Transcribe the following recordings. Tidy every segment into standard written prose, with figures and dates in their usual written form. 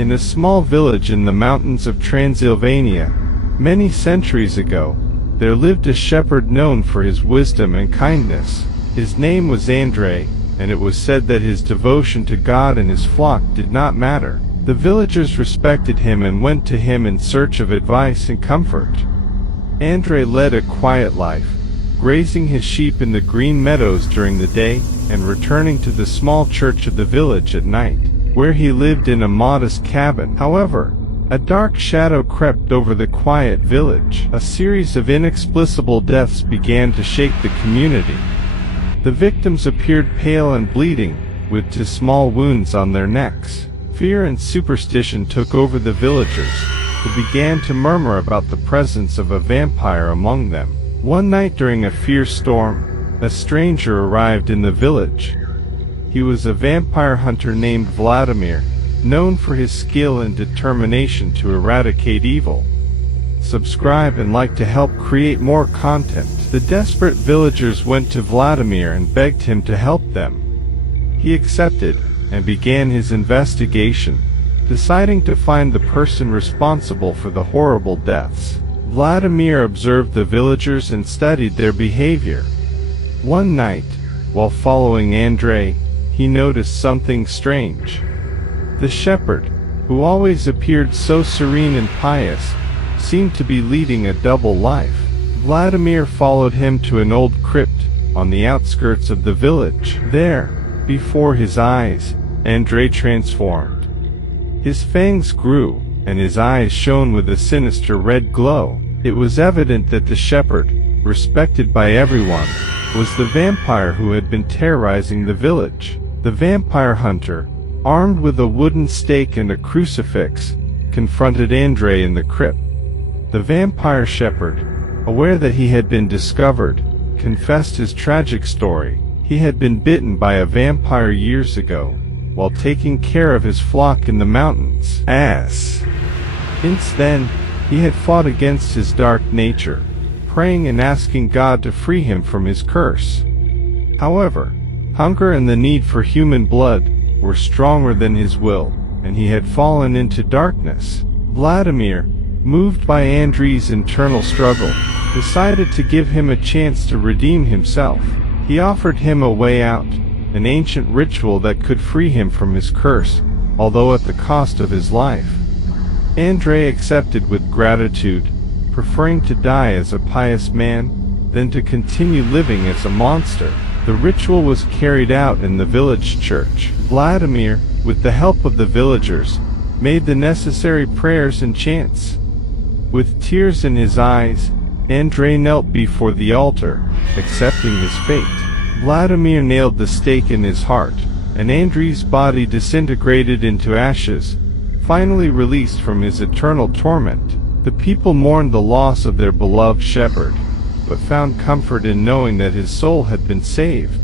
In a small village in the mountains of Transylvania, many centuries ago, there lived a shepherd known for his wisdom and kindness. His name was André, and it was said that his devotion to God and his flock did not matter. The villagers respected him and went to him in search of advice and comfort. André led a quiet life, grazing his sheep in the green meadows during the day and returning to the small church of the village at night, where he lived in a modest cabin. However, a dark shadow crept over the quiet village. A series of inexplicable deaths began to shake the community. The victims appeared pale and bleeding, with 2 small wounds on their necks. Fear and superstition took over the villagers, who began to murmur about the presence of a vampire among them. One night during a fierce storm, a stranger arrived in the village. He was a vampire hunter named Vladimir, known for his skill and determination to eradicate evil. Subscribe and like to help create more content. The desperate villagers went to Vladimir and begged him to help them. He accepted and began his investigation, deciding to find the person responsible for the horrible deaths. Vladimir observed the villagers and studied their behavior. One night, while following André, he noticed something strange. The shepherd, who always appeared so serene and pious, seemed to be leading a double life. Vladimir followed him to an old crypt on the outskirts of the village. There, before his eyes, André transformed. His fangs grew, and his eyes shone with a sinister red glow. It was evident that the shepherd, respected by everyone, was the vampire who had been terrorizing the village. The vampire hunter, armed with a wooden stake and a crucifix, confronted André in the crypt. The vampire shepherd, aware that he had been discovered, confessed his tragic story. He had been bitten by a vampire years ago, while taking care of his flock in the mountains. Since then, he had fought against his dark nature, praying and asking God to free him from his curse. However, hunger and the need for human blood were stronger than his will, and he had fallen into darkness. Vladimir, moved by André's internal struggle, decided to give him a chance to redeem himself. He offered him a way out, an ancient ritual that could free him from his curse, although at the cost of his life. André accepted with gratitude, preferring to die as a pious man than to continue living as a monster. The ritual was carried out in the village church. Vladimir, with the help of the villagers, made the necessary prayers and chants. With tears in his eyes, André knelt before the altar, accepting his fate. Vladimir nailed the stake in his heart, and André's body disintegrated into ashes, finally released from his eternal torment. The people mourned the loss of their beloved shepherd, but found comfort in knowing that his soul had been saved.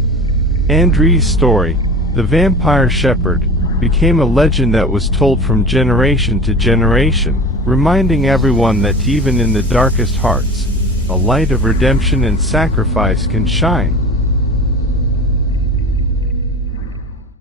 André's story, the vampire shepherd, became a legend that was told from generation to generation, reminding everyone that even in the darkest hearts, a light of redemption and sacrifice can shine.